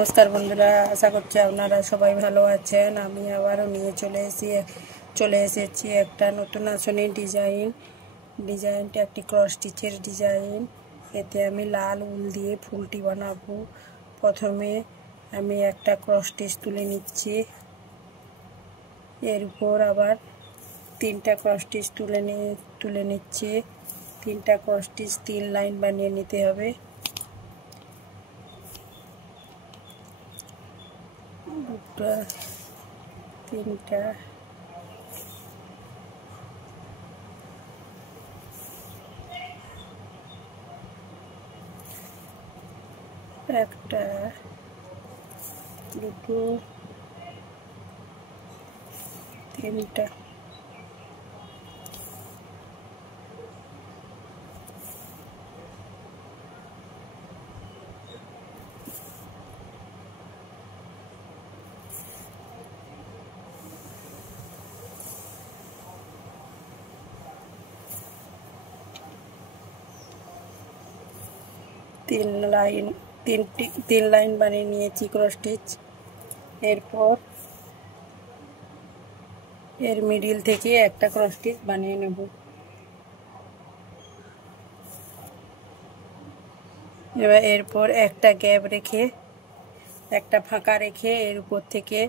নমস্কার বন্ধুরা, আশা করছি আপনারা সবাই ভালো আছেন। আমি আবারও নিয়ে চলে এসেছি একটা নতুন আসনের ডিজাইনটা একটি ক্রস স্টিচের ডিজাইন। এতে আমি লাল উল দিয়ে ফুলটি বানাবো। প্রথমে আমি একটা ক্রস স্টিচ তুলে নিচ্ছি, এর উপর আবার তিনটা ক্রস স্টিচ তুলে নিচ্ছি। তিনটা ক্রস স্টিচ 3 লাইন বানিয়ে নিতে হবে। দুটো, তিনটা, একটা, দুটো, তিনটা। তিন লাইন বানিয়ে নিয়েছি ক্রস স্টিচ। এরপর এর মিডিল থেকে একটা ক্রস স্টিচ বানিয়ে নেব। এরপর একটা গ্যাপ রেখে, একটা ফাঁকা রেখে এর উপর থেকে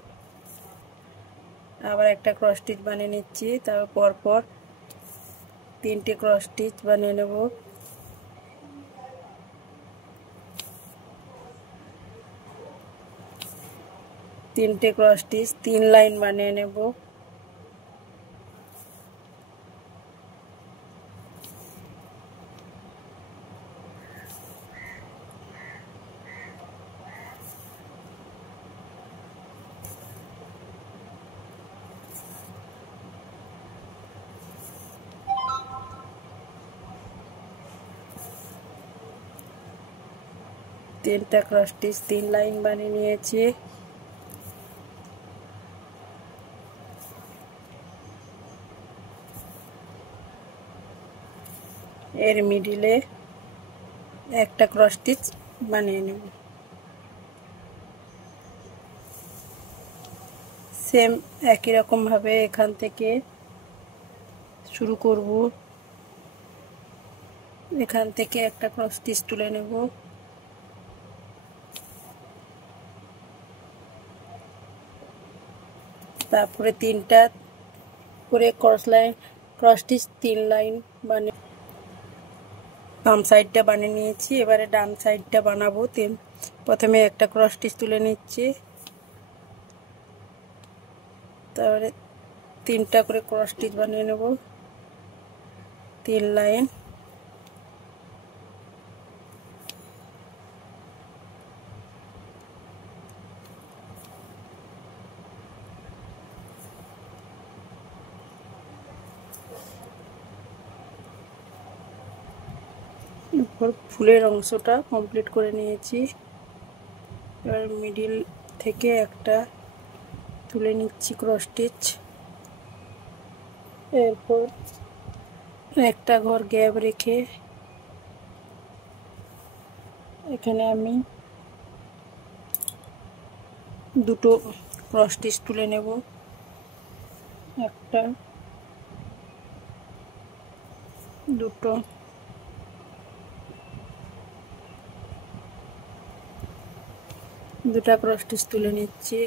আবার একটা ক্রস স্টিচ বানিয়ে নিচ্ছি। তারপর পর তিনটে ক্রস স্টিচ বানিয়ে নেব। তিনটে ক্রস স্টিচ 3 লাইন বানিয়ে নেব। তিনটা ক্রস স্টিচ 3 লাইন বানিয়ে নিয়েছি। এর মিডিলে একটা ক্রস স্টিচ বানিয়ে নেব। সেম একই রকম ভাবে এখান থেকে শুরু করব। এখান থেকে একটা ক্রস স্টিচ তুলে নেব। তারপরে তিনটা করে ক্রস স্টিচ 3 লাইন বানিয়ে বাম সাইডটা বানিয়ে নিয়েছি। এবারে ডান সাইডটা বানাবো। প্রথমে একটা ক্রস স্টিচ তুলে নিচ্ছি, তারপরে তিনটা করে ক্রস স্টিচ বানিয়ে নেব, 3 লাইন। এরপর ফুলের অংশটা কমপ্লিট করে নিয়েছি। এবার মিডিল থেকে একটা তুলে নিচ্ছি ক্রস স্টিচ। এরপর একটা ঘর গ্যাপ রেখে এখানে আমি দুটো ক্রস স্টিচ তুলে নেব। একটা, দুটো, দুটা ক্রস স্টিচ তুলে নিচ্ছি।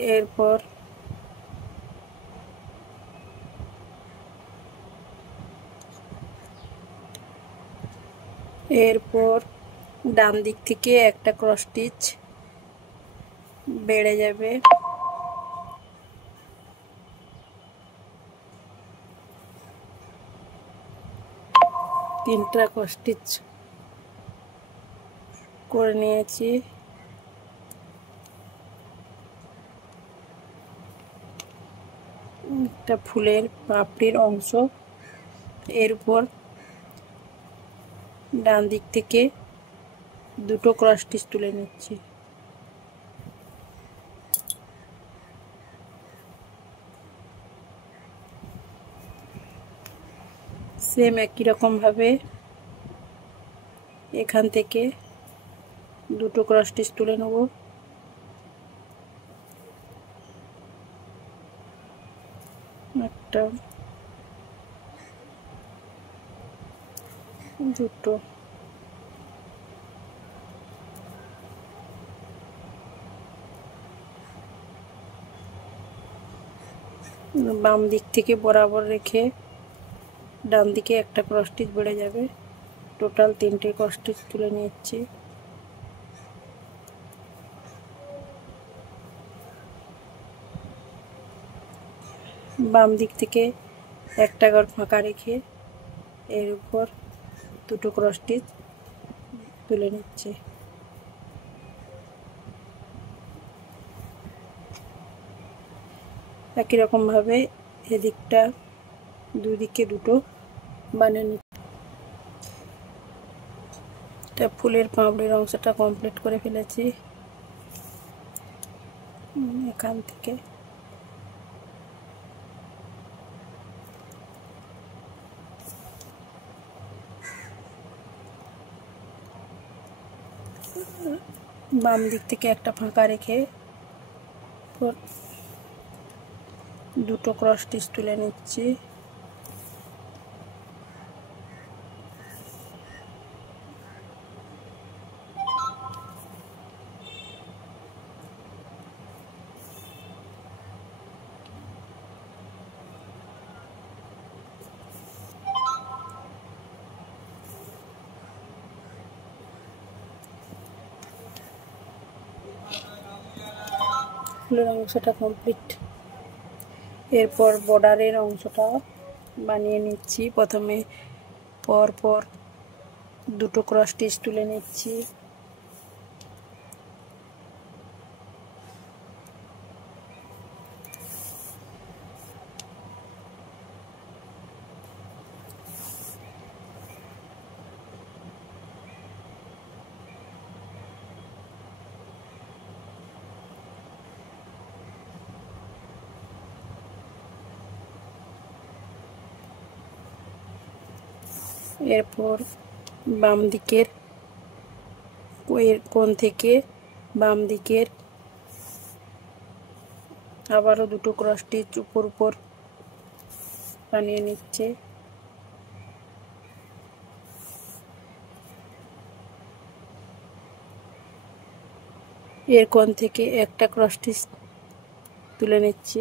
এরপর ডান দিক থেকে একটা ক্রস স্টিচ বেড়ে যাবে। তিনটা ক্রস স্টিচ করে নিয়েছি। একটা ফুলের পাপড়ির অংশ, এর উপর ডান দিক থেকে দুটো ক্রস স্টিচ তুলে নিচ্ছি। সেম একই রকম ভাবে এখান থেকে দুটো ক্রস স্টিচ তুলে নেব। একটা, দুটো, বাম দিক থেকে বরাবর রেখে ডান দিকে একটা ক্রস স্টিচ বেড়ে যাবে। টোটাল 3টে ক্রস স্টিচ তুলে নিচ্ছি। বাম দিক থেকে একটা ঘর ফাঁকা রেখে এর উপর 2টো ক্রস স্টিচ তুলে নিচ্ছি। একই রকম ভাবে এদিকটা দুদিকে 2টো বানিয়ে নিচ্ছি। ফুলের পাপড়ির অংশটা কমপ্লিট করে ফেলেছি। এখান থেকে বাম দিক থেকে একটা ফাঁকা রেখে 2টো ক্রস স্টিচ তুলে নিচ্ছি। ফুলের অংশটা কমপ্লিট। এরপর বর্ডারের অংশটা বানিয়ে নিচ্ছি। প্রথমে পর 2টো ক্রস স্টিচ তুলে নিচ্ছি। এরপর বাম দিকের কোণ থেকে বাম দিকের আবারও 2টো ক্রস স্টিচ উপর বানিয়ে নিচ্ছে। এর কোণ থেকে একটা ক্রস স্টিচ তুলে নিচ্ছি।